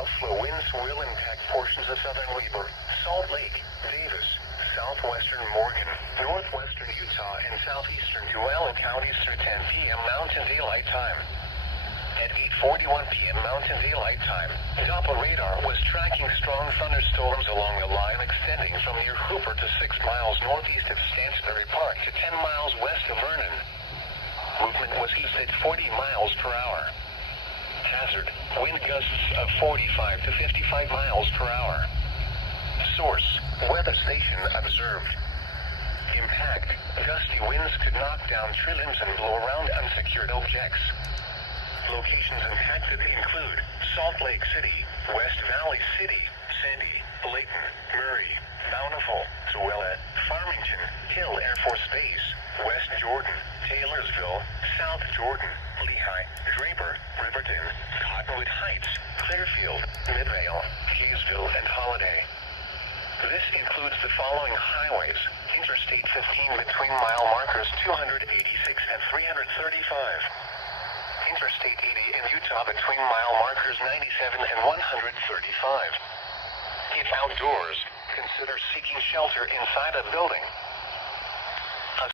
outflow winds will impact portions of southern Weber, Salt Lake, Davis, southwestern Morgan, northwestern Utah, and southeastern Tualatin counties through 10 p.m. Mountain Daylight Time. At 8:41 p.m. Mountain Daylight Time, Doppler radar was tracking strong thunderstorms along the line extending from near Hooper to 6 miles northeast of Stansbury Park to 10 miles west of Vernon. Movement was east at 40 miles per hour. Hazard, wind gusts of 45 to 55 miles per hour. Source, weather station observed. Impact, gusty winds could knock down tree limbs and blow around unsecured objects. Locations impacted include Salt Lake City, West Valley City, Sandy, Layton, Murray, Bountiful, Tooele, Farmington, Hill Air Force Base, West Jordan, Taylorsville, South Jordan, Lehigh, Draper, Riverton, Cottonwood Heights, Clearfield, Midvale, Kaysville, and Holiday. This includes the following highways: Interstate 15 between mile markers 286 and 335. Interstate 80 in Utah between mile markers 97 and 135. If outdoors, consider seeking shelter inside a building.